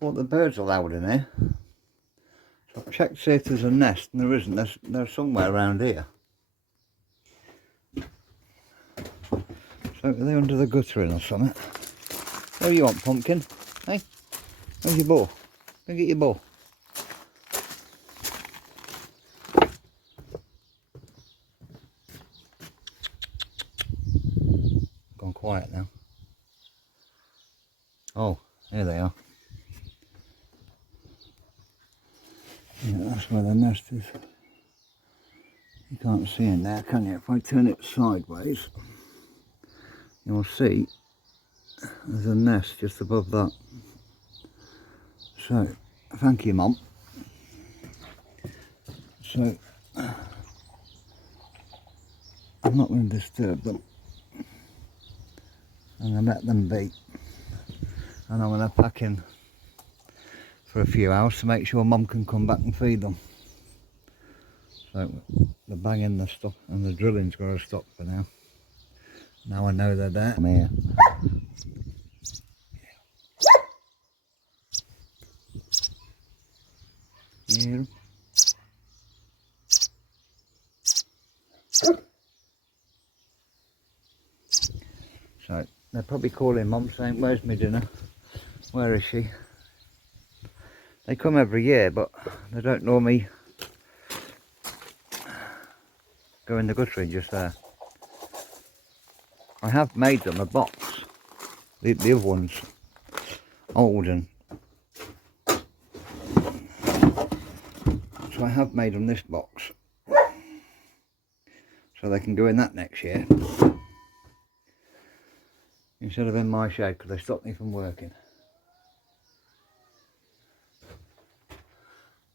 thought the birds are loud in here. So I've checked to see if there's a nest, and there isn't. They're somewhere around here. So are they under the guttering or something? What do you want, pumpkin? Hey? Where's your ball? Go get your ball. Gone quiet now. Oh, here they are. Yeah, that's where the nest is. You can't see in there, can you? If I turn it sideways, you'll see there's a nest just above that. So, thank you, Mum. So, I'm not going to disturb them. I'm going to let them be. And I'm going to pack in for a few hours to make sure Mum can come back and feed them. So, the banging the stuff and the drilling's got to stop for now. Now I know they're there. I'm here. Yeah. So they're probably calling Mum saying, "Where's my dinner? Where is she?" They come every year, but they don't normally go in the guttering just there. I have made them a box. The other one's old, and so I have made them this box so they can go in that next year instead of in my shed, because they stopped me from working.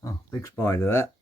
Oh, big spider there.